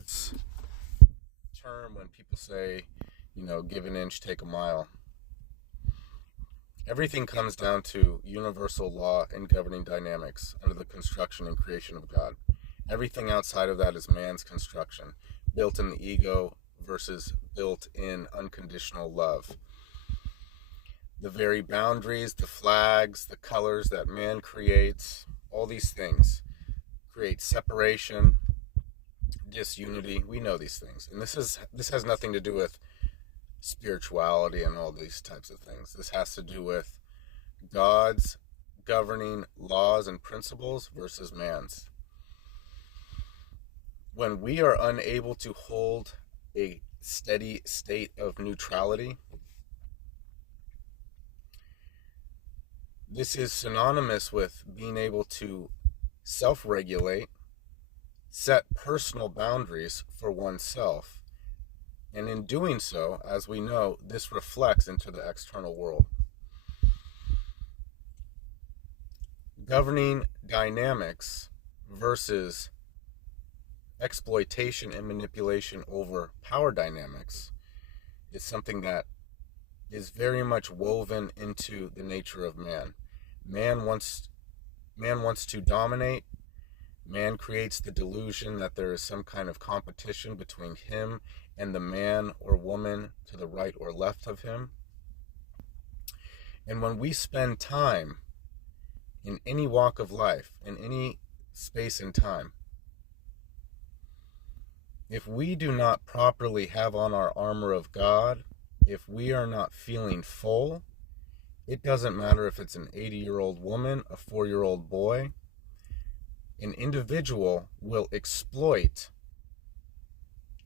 this term when people say, give an inch, take a mile. Everything comes down to universal law and governing dynamics under the construction and creation of God. Everything outside of that is man's construction, built in the ego versus built in unconditional love. The very boundaries, the flags, the colors that man creates, all these things create separation, disunity. We know these things. And this has nothing to do with spirituality and all these types of things. This has to do with God's governing laws and principles versus man's. When we are unable to hold a steady state of neutrality, this is synonymous with being able to self-regulate, set personal boundaries for oneself, and in doing so, as we know, this reflects into the external world. Governing dynamics versus exploitation and manipulation over power dynamics is something that is very much woven into the nature of man. Man wants to dominate. Man creates the delusion that there is some kind of competition between him and the man or woman to the right or left of him. And when we spend time in any walk of life, in any space and time, if we do not properly have on our armor of God, if we are not feeling full, it doesn't matter if it's an 80-year-old woman, a 4-year-old boy, an individual will exploit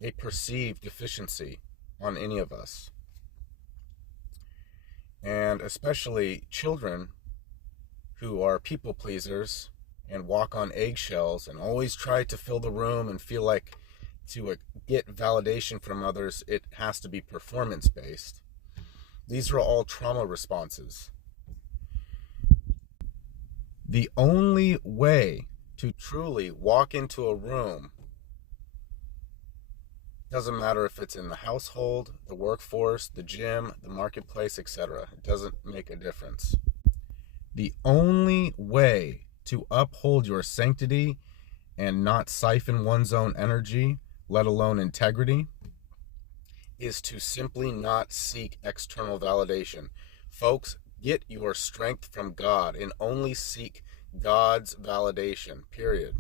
a perceived deficiency on any of us. And especially children who are people pleasers and walk on eggshells and always try to fill the room and feel like to get validation from others, it has to be performance-based. These are all trauma responses. The only way to truly walk into a room, doesn't matter if it's in the household, the workforce, the gym, the marketplace, etc. It doesn't make a difference. The only way to uphold your sanctity and not siphon one's own energy, let alone integrity, is to simply not seek external validation. Folks, get your strength from God and only seek God's validation, period.